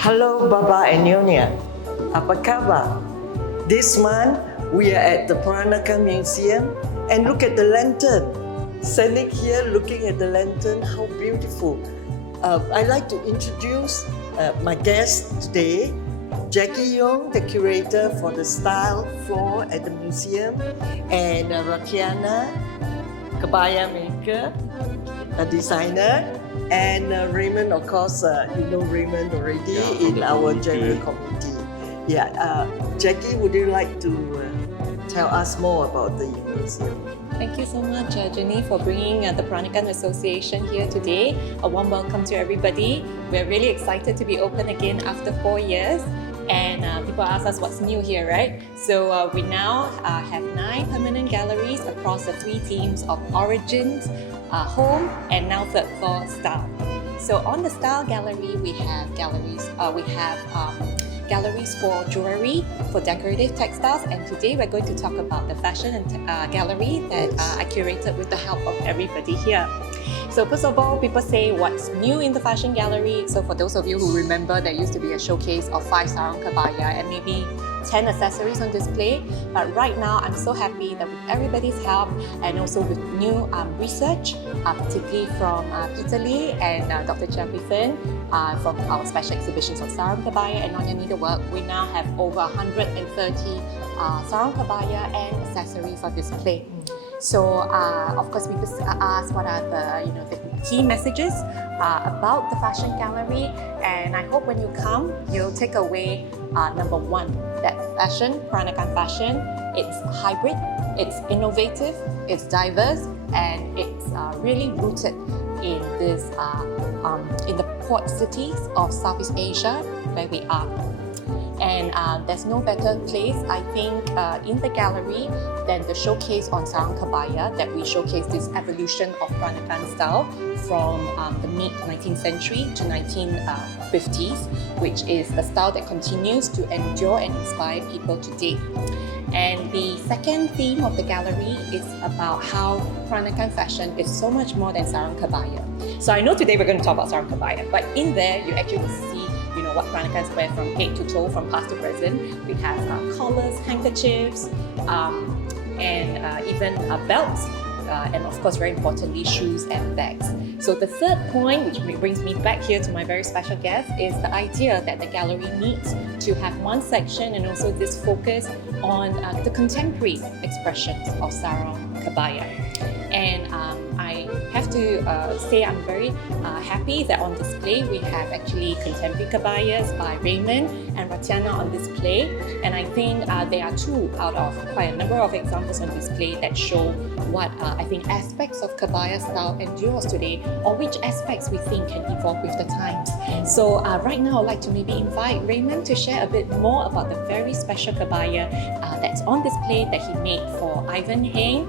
Hello Baba and Nyonya, apa kabar? This month we are at the Peranakan Museum and look at the lantern. Standing here looking at the lantern, how beautiful. I'd like to introduce my guest today, Jackie Yoong, the curator for the style floor at the museum, and Ratianah Kabaya maker, a designer, and Raymond, of course, you know Raymond already in our general committee. Jackie, would you like to tell us more about the museum? Thank you so much, Jenny, for bringing the Peranakan Association here today. A warm welcome to everybody. We're really excited to be open again after 4 years. And people ask us what's new here, right? So we now have 9 permanent galleries across the 3 themes of origins, home, and now third floor style. So on the style gallery, we have galleries for jewellery, for decorative textiles, and today we're going to talk about the fashion gallery that I curated with the help of everybody here. So first of all, people say what's new in the fashion gallery. So for those of you who remember, there used to be a showcase of 5 sarong Kebaya and maybe 10 accessories on display. But right now, I'm so happy that with everybody's help and also with new research, particularly from Peter Lee and Dr. Genevieve from our special exhibitions of sarong Kebaya and Nyonya needlework, we now have over 130 sarong Kebaya and accessories on display. So, of course, people ask what are the key messages about the fashion gallery, and I hope when you come, you'll take away number 1, that fashion, Peranakan fashion, it's hybrid, it's innovative, it's diverse, and it's really rooted in this in the port cities of Southeast Asia where we are. And there's no better place, I think, in the gallery than the showcase on sarong Kebaya that we showcase this evolution of Peranakan style from the mid-19th century to 1950s, which is the style that continues to endure and inspire people today. And the second theme of the gallery is about how Peranakan fashion is so much more than sarong Kebaya. So I know today we're going to talk about sarong Kebaya, but in there you actually see what Peranakans wear from head to toe, from past to present. We have collars, handkerchiefs, and even belts, and of course, very importantly, shoes and bags. So the third point, which brings me back here to my very special guest, is the idea that the gallery needs to have one section and also this focus on the contemporary expressions of sarong Kebaya. And I have to say I'm very happy that on display we have actually contemporary Kebayas by Raymond and Ratianah on display. And I think there are 2 out of quite a number of examples on display that show what I think aspects of Kebaya style endures today, or which aspects we think can evolve with the times. So right now I'd like to maybe invite Raymond to share a bit more about the very special Kebaya that's on display that he made for Ivan Heng,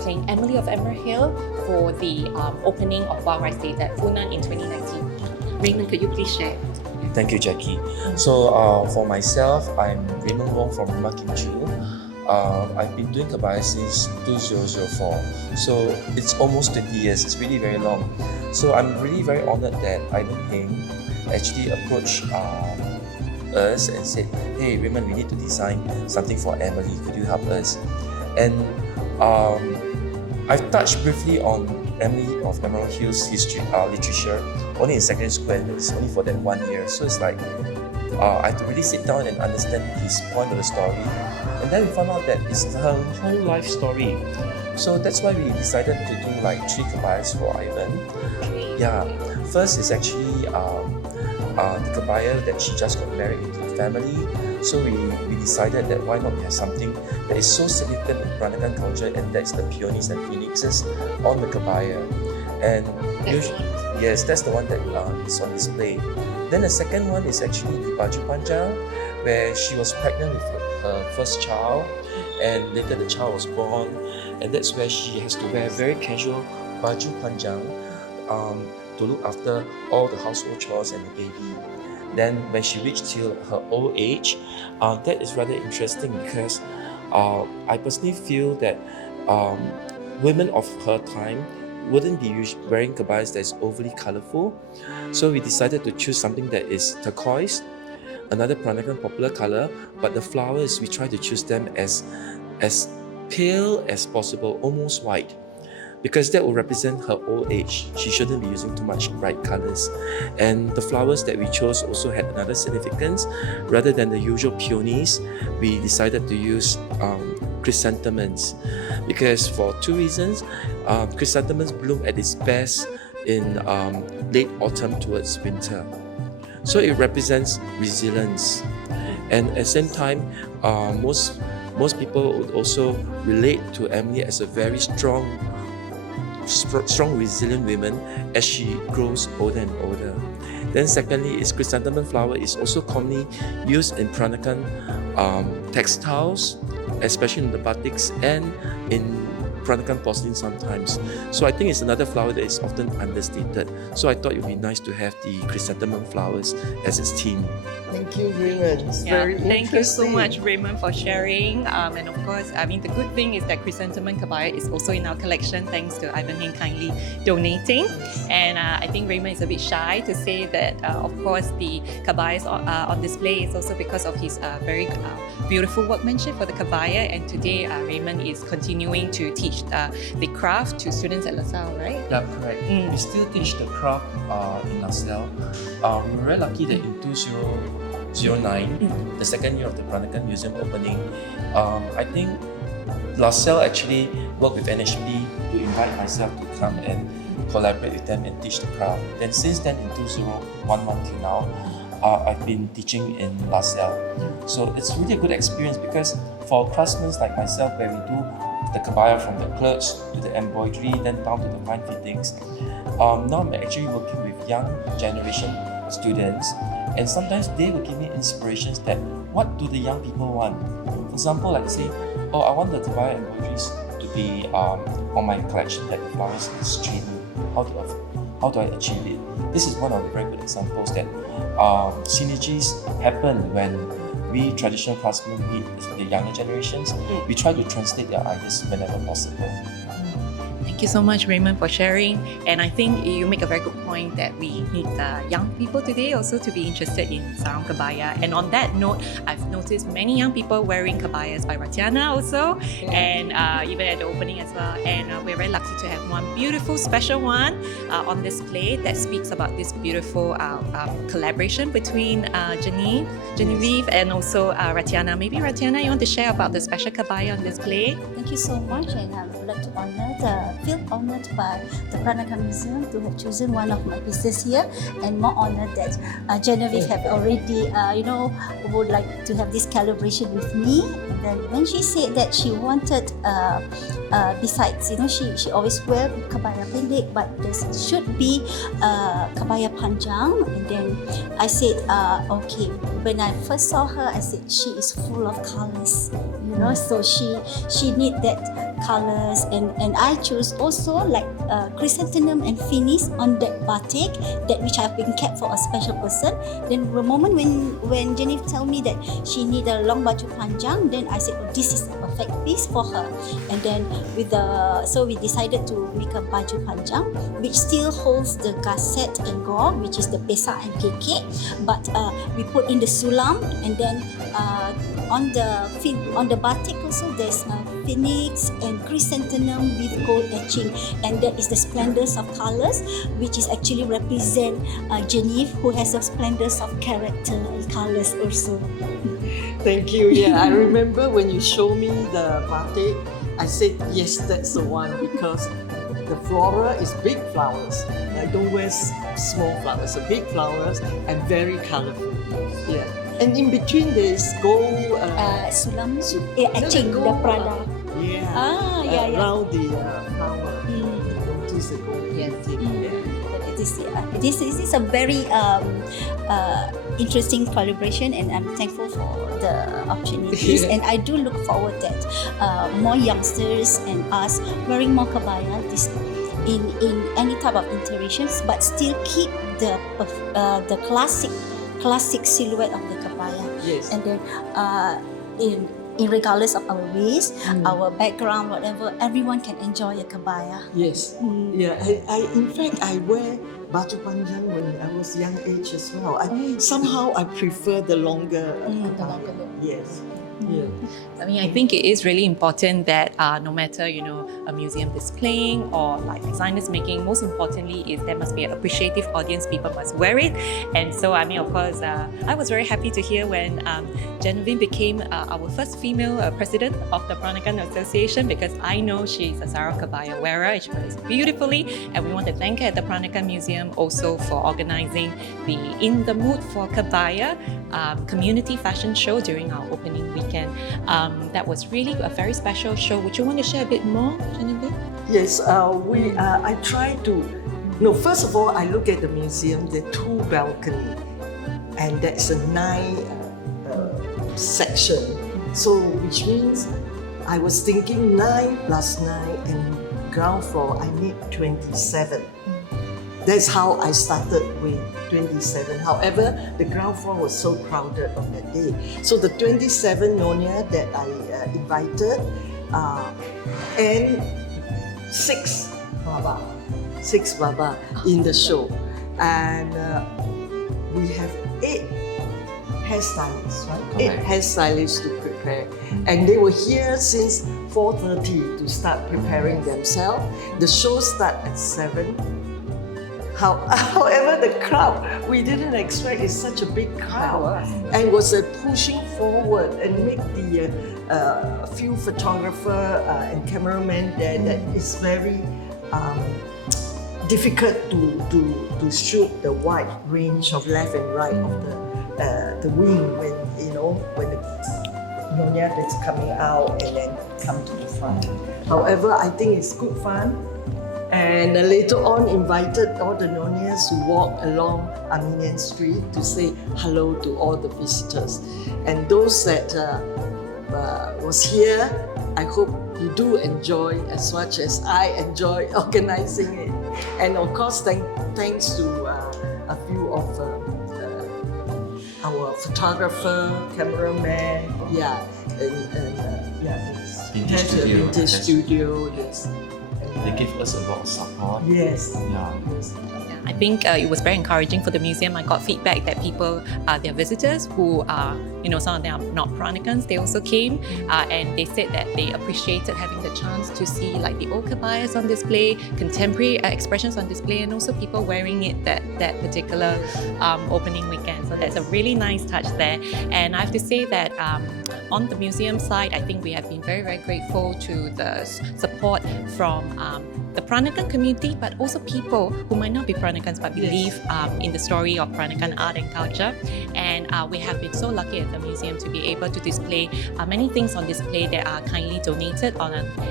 playing Emily of Emerald Hill for the opening of Wild Rice Day at Funan in 2019. Raymond, could you please share? Thank you, Jackie. So for myself, I'm Raymond Wong from Rumah Choo. I've been doing Kebaya since 2004. So it's almost 20 years. It's really very long. So I'm really very honored that Ivan Heng actually approached us and said, "Hey Raymond, we need to design something for Emily. Could you help us?" And I've touched briefly on Emily of Emerald Hill's history, literature, only in secondary school, and it's only for that 1 year. So it's like I have to really sit down and understand his point of the story, and then we found out that it's her whole life story. So that's why we decided to do like 3 Kebayas for Ivan. Yeah, first is actually the Kebaya that she just got married into the family. So we decided that why not we have something that is so significant in Peranakan culture, and that's the peonies and phoenixes on the Kebaya. And yes, that's the one that is on display. Then the second one is actually the baju panjang, where she was pregnant with her first child, and later the child was born, and that's where she has to wear very casual baju panjang to look after all the household chores and the baby. Then when she reached till her old age, that is rather interesting because I personally feel that women of her time wouldn't be wearing kebayas that is overly colorful. So we decided to choose something that is turquoise, another Peranakan popular color, but the flowers, we try to choose them as pale as possible, almost white, because that will represent her old age. She shouldn't be using too much bright colors. And the flowers that we chose also had another significance. Rather than the usual peonies, we decided to use chrysanthemums, because for two reasons. Chrysanthemums bloom at its best in late autumn towards winter. So it represents resilience. And at the same time, most people would also relate to Emily as a very strong, resilient woman as she grows older and older. Then secondly, is chrysanthemum flower is also commonly used in Peranakan textiles, especially in the batiks and in Peranakan porcelain sometimes. So I think it's another flower that is often understated. So I thought it would be nice to have the chrysanthemum flowers as its theme. Thank you, Raymond. It's Yeah, very thank you so interesting. much, Raymond, for sharing. And of course, I mean, the good thing is that chrysanthemum Kebaya is also in our collection, thanks to Ivan Heng kindly donating. And I think Raymond is a bit shy to say that, of course, the Kebaya is on display is also because of his very beautiful workmanship for the Kebaya. And today, Raymond is continuing to teach the craft to students at LaSalle, right? Yeah, correct. Mm. We still teach the craft in LaSalle. We were very lucky that in 2009, the second year of the Peranakan Museum opening, I think LaSalle actually worked with NHP to invite myself to come and collaborate with them and teach the craft. Then since then, in 2011 till now, I've been teaching in LaSalle. So it's really a good experience, because for craftsmen like myself, where we do the Kebaya from the clothes to the embroidery, then down to the fine fittings. Now I'm actually working with young generation students, and sometimes they will give me inspirations that what do the young people want. For example, like say, oh, I want the Kebaya embroideries to be on my collection that the flowers is streaming. How do I achieve it? This is one of the very good examples that synergies happen when we traditional craftsmen meet the younger generations. We try to translate their ideas whenever possible. Thank you so much, Raymond, for sharing. And I think you make a very good point that we need young people today also to be interested in sarong Kebaya. And on that note, I've noticed many young people wearing Kebayas by Ratianah also, and even at the opening as well. And we're very lucky to have one beautiful, special one on display that speaks about this beautiful collaboration between Genevieve, and also Ratianah. Maybe Ratianah, you want to share about the special Kebaya on display? Thank you so much, and I would like to feel honored by the Peranakan Museum to have chosen one of my pieces here, and more honored that Genevieve have already, would like to have this collaboration with me. And then when she said that she wanted, besides, she always wear Kebaya pendek, but there should be Kebaya panjang. And then I said, okay. When I first saw her, I said she is full of colors, so she need that colors, and I choose also like chrysanthemum and finish on that batik, that which have been kept for a special person. Then the moment when Genevieve tell me that she need a long baju panjang, then I said, oh, this is a perfect piece for her. And then so we decided to make a baju panjang, which still holds the gasset and gore, which is the pesa and keke, but we put in the sulam, and then on the batik also there's phoenix and chrysanthemum with gold etching, and that is the splendors of colors, which is actually represent Genevieve, who has the splendors of character and colors also. Thank you. Yeah, I remember when you showed me the batik, I said, yes, that's the one, because the flora is big flowers. I don't wear small flowers, so big flowers and very colorful. Yeah. And in between there's gold Sulam, etching the Prada. Yeah. Around the flower. Notice the gold. Yes. painting. Yeah. This is a very interesting collaboration, and I'm thankful for the opportunities. And I do look forward that more youngsters and us wearing more Kebaya in any type of iterations, but still keep the classic silhouette of the Kebaya. Yes. And then regardless of our race, our background, whatever, everyone can enjoy a kebaya. Yes. Yeah. In fact, I wear baju panjang when I was young age as well. Somehow I prefer the longer the kebaya. longer look. Yes. Yeah. I mean, I think it is really important that no matter, a museum displaying or like designers making, most importantly is there must be an appreciative audience, people must wear it. And so, I mean, of course, I was very happy to hear when Genevieve became our first female president of the Peranakan Association, because I know she's a sarong Kebaya wearer, she wears beautifully, and we want to thank her at the Peranakan Museum also for organizing the In the Mood for Kebaya community fashion show during our opening weekend. That was really a very special show. Would you want to share a bit more, Genevieve? Yes, I try to. No, first of all, I look at the museum. There are 2 balconies, and there's a 9 section. So, which means I was thinking 9 plus 9, and ground floor I need 27. That's how I started with 27. However, the ground floor was so crowded on that day. So the 27 Nyonya that I invited, and 6 Baba in the show. And we have 8 hairstylists, right? 8 hairstylists to prepare. And they were here since 4:30 to start preparing themselves. The show starts at 7. However, the crowd, we didn't expect it's such a big crowd, and was pushing forward and make the few photographer and cameramen there that it's very difficult to shoot the wide range of left and right of the wing when the Nyonya is coming out and then come to the front. However, I think it's good fun. And later on invited all the Nyonyas who walk along Armenian Street to say hello to all the visitors. And those that was here, I hope you do enjoy as much as I enjoy organizing it. And of course, thanks to a few of our photographer, cameraman, Vintage Studio, yes. They give us a lot of support. Yes. Yeah. I think it was very encouraging for the museum. I got feedback that people, their visitors who are, some of them are not Peranakans, they also came and they said that they appreciated having the chance to see like the old Kebayas on display, contemporary expressions on display, and also people wearing it that particular opening weekend. So that's a really nice touch there. And I have to say that on the museum side, I think we have been very, very grateful to the support from the Peranakan community, but also people who might not be Peranakans but believe in the story of Peranakan art and culture. And we have been so lucky at the museum to be able to display many things on display that are kindly donated.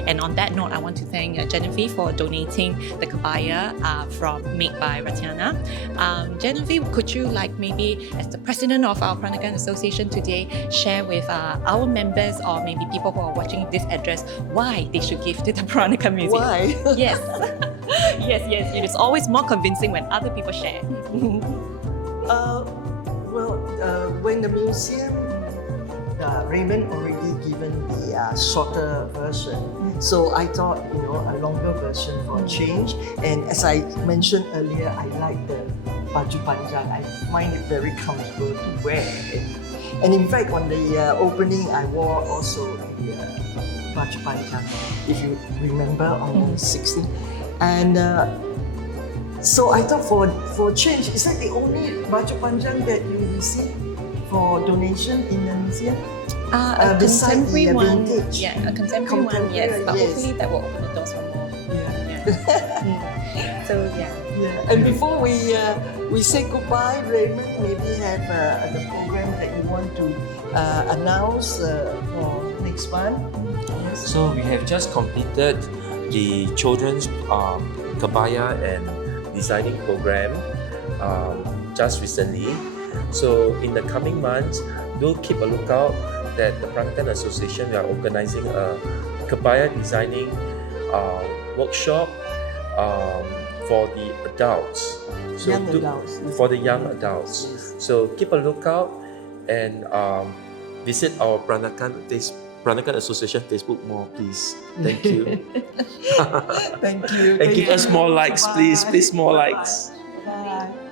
And on that note, I want to thank Genevieve for donating the Kebaya made by Ratianah. Genevieve, could you maybe as the president of our Peranakan Association today share with our members or maybe people who are watching this address why they should give to the Peranakan Museum? Why? Yes. yes. It is always more convincing when other people share. When the museum, Raymond already given the shorter version, so I thought a longer version for a change. And as I mentioned earlier, I like the baju panjang. I find it very comfortable to wear. And in fact, on the opening, I wore also the baju panjang, if you remember, on the 16th. And so I thought for change, is that the only baju panjang that you receive for donation in the museum? A Besides contemporary the one, vintage. a contemporary one, yes. But yes. hopefully that will open the doors for more. So Yeah. And before we say goodbye, Raymond, maybe have the program that you want to announce for next month. Yes. So we have just completed the children's Kebaya and designing program just recently. So in the coming months, do keep a lookout that the Peranakan Association, we are organizing a Kebaya designing workshop for the adults. So for the young adults. Yes. So keep a lookout and visit our Peranakan Peranakan Association Facebook more, please. Thank you. Thank you. And give us more likes, please. Bye. Please, more Bye-bye. likes. Bye.